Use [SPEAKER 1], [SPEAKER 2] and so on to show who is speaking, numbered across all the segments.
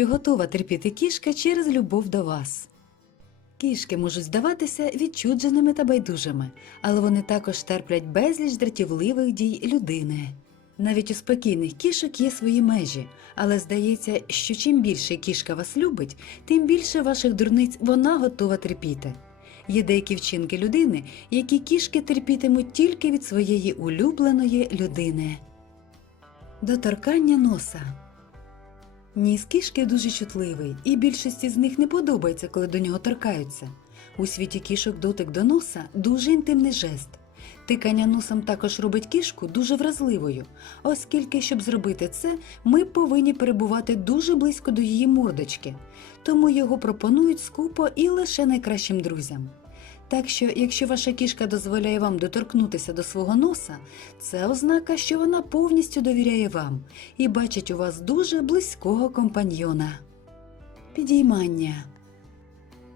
[SPEAKER 1] що готова терпіти кішка через любов до вас. Кішки можуть здаватися відчудженими та байдужими, але вони також терплять безліч дратівливих дій людини. Навіть у спокійних кішок є свої межі, але здається, що чим більше кішка вас любить, тим більше ваших дурниць вона готова терпіти. Є деякі вчинки людини, які кішки терпітимуть тільки від своєї улюбленої людини. Доторкання носа. Ніс кішки дуже чутливий, і більшості з них не подобається, коли до нього торкаються. У світі кішок дотик до носа дуже інтимний жест. Тикання носом також робить кішку дуже вразливою, оскільки, щоб зробити це, ми повинні перебувати дуже близько до її мордочки, тому його пропонують скупо і лише найкращим друзям. Так що, якщо ваша кішка дозволяє вам доторкнутися до свого носа, це ознака, що вона повністю довіряє вам і бачить у вас дуже близького компаньйона. Підіймання.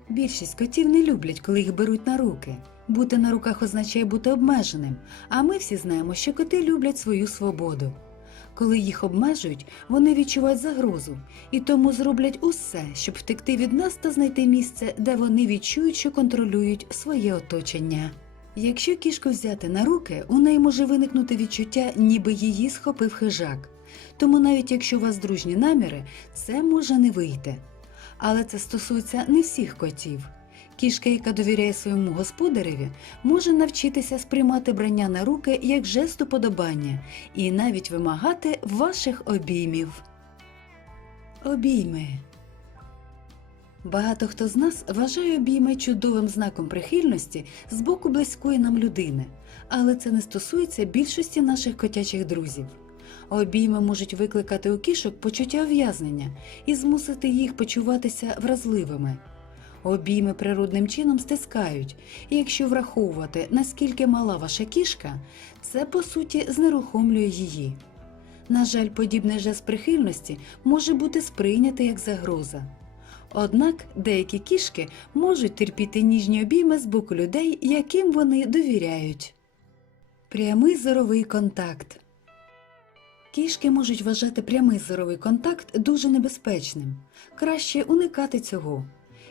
[SPEAKER 1] Більшість котів не люблять, коли їх беруть на руки. Бути на руках означає бути обмеженим, а ми всі знаємо, що коти люблять свою свободу. Коли їх обмежують, вони відчувають загрозу і тому зроблять усе, щоб втекти від нас та знайти місце, де вони відчують, що контролюють своє оточення. Якщо кішку взяти на руки, у неї може виникнути відчуття, ніби її схопив хижак. Тому навіть якщо у вас дружні наміри, це може не вийти. Але це стосується не всіх котів. Кішка, яка довіряє своєму господареві, може навчитися сприймати брання на руки як жест уподобання і навіть вимагати ваших обіймів. Обійми. Багато хто з нас вважає обійми чудовим знаком прихильності з боку близької нам людини, але це не стосується більшості наших котячих друзів. Обійми можуть викликати у кішок почуття ув'язнення і змусити їх почуватися вразливими. Обійми природним чином стискають, і якщо враховувати, наскільки мала ваша кішка, це по суті знерухомлює її. На жаль, подібний жест прихильності може бути сприйнятий як загроза. Однак деякі кішки можуть терпіти ніжні обійми з боку людей, яким вони довіряють. Прямий зоровий контакт. Кішки можуть вважати прямий зоровий контакт дуже небезпечним. Краще уникати цього.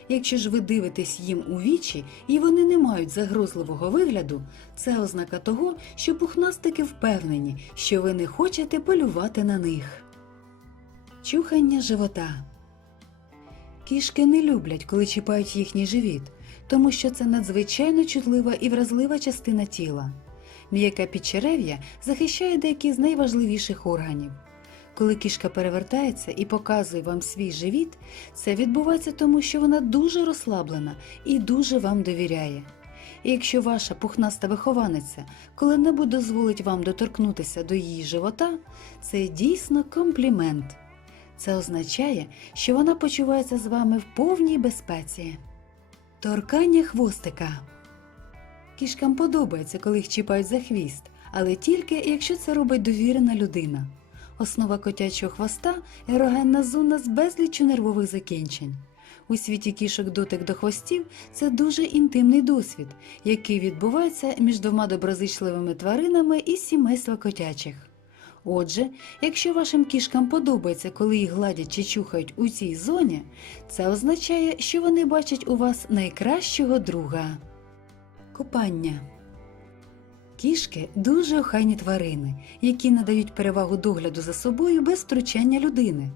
[SPEAKER 1] Якщо ж ви дивитесь їм у вічі і вони не мають загрозливого вигляду, це ознака того, що пухнастики впевнені, що ви не хочете полювати на них. Чухання живота. Кішки не люблять, коли чіпають їхній живіт, тому що це надзвичайно чутлива і вразлива частина тіла. М'яке підчерев'я захищає деякі з найважливіших органів. Коли кішка перевертається і показує вам свій живіт, це відбувається тому, що вона дуже розслаблена і дуже вам довіряє. І якщо ваша пухнаста вихованиця коли-небудь дозволить вам доторкнутися до її живота, це дійсно комплімент. Це означає, що вона почувається з вами в повній безпеці. Торкання хвостика. Кішкам подобається, коли їх чіпають за хвіст, але тільки якщо це робить довірена людина. Основа котячого хвоста ерогенна зона з безліччю нервових закінчень. У світі кішок дотик до хвостів це дуже інтимний досвід, який відбувається між двома доброзичливими тваринами із сімейства котячих. Отже, якщо вашим кішкам подобається, коли їх гладять чи чухають у цій зоні, це означає, що вони бачать у вас найкращого друга. Купання. Кішки дуже охайні тварини, які надають перевагу догляду за собою без втручання людини.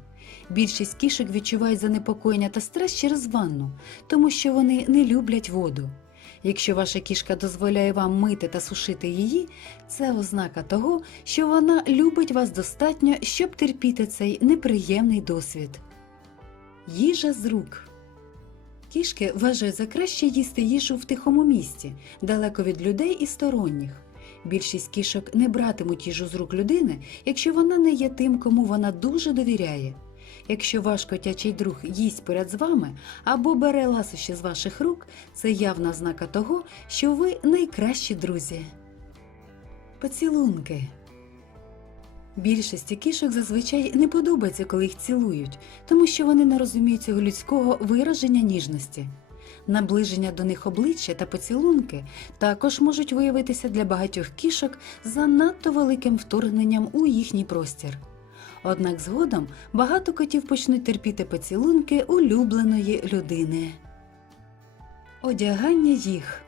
[SPEAKER 1] Більшість кішок відчувають занепокоєння та стрес через ванну, тому що вони не люблять воду. Якщо ваша кішка дозволяє вам мити та сушити її, це ознака того, що вона любить вас достатньо, щоб терпіти цей неприємний досвід. Їжа з рук. Кішки вважають за краще їсти їжу в тихому місці, далеко від людей і сторонніх. Більшість кішок не братимуть їжу з рук людини, якщо вона не є тим, кому вона дуже довіряє. Якщо ваш котячий друг їсть поряд з вами або бере ласощі з ваших рук, це явна ознака того, що ви найкращі друзі. Поцілунки. Більшості кішок зазвичай не подобається, коли їх цілують, тому що вони не розуміють цього людського вираження ніжності. Наближення до них обличчя та поцілунки також можуть виявитися для багатьох кішок занадто великим вторгненням у їхній простір. Однак згодом багато котів почнуть терпіти поцілунки улюбленої людини. Одягання їх.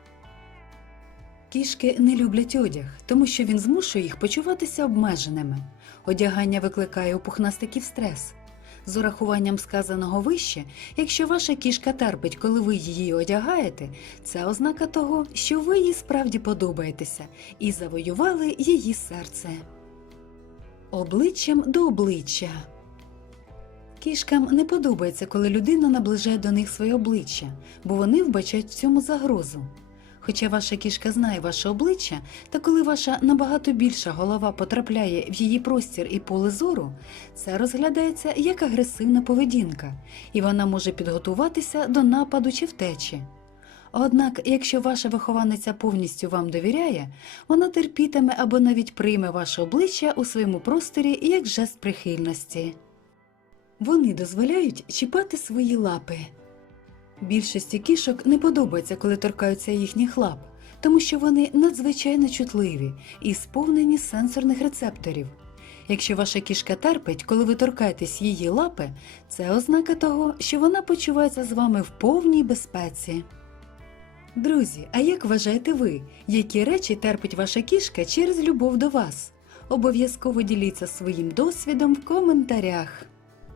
[SPEAKER 1] Кішки не люблять одяг, тому що він змушує їх почуватися обмеженими. Одягання викликає у пухнастиків стрес. З урахуванням сказаного вище, якщо ваша кішка терпить, коли ви її одягаєте, це ознака того, що ви їй справді подобаєтеся і завоювали її серце. Обличчям до обличчя. Кішкам не подобається, коли людина наближає до них своє обличчя, бо вони вбачають в цьому загрозу. Хоча ваша кішка знає ваше обличчя, та коли ваша набагато більша голова потрапляє в її простір і поле зору, це розглядається як агресивна поведінка, і вона може підготуватися до нападу чи втечі. Однак, якщо ваша вихованиця повністю вам довіряє, вона терпітиме або навіть прийме ваше обличчя у своєму просторі як жест прихильності. Вони дозволяють чіпати свої лапи. Більшості кішок не подобається, коли торкаються їхніх лап, тому що вони надзвичайно чутливі і сповнені сенсорних рецепторів. Якщо ваша кішка терпить, коли ви торкаєтесь її лапи, це ознака того, що вона почувається з вами в повній безпеці. Друзі, а як вважаєте ви, які речі терпить ваша кішка через любов до вас? Обов'язково діліться своїм досвідом в коментарях.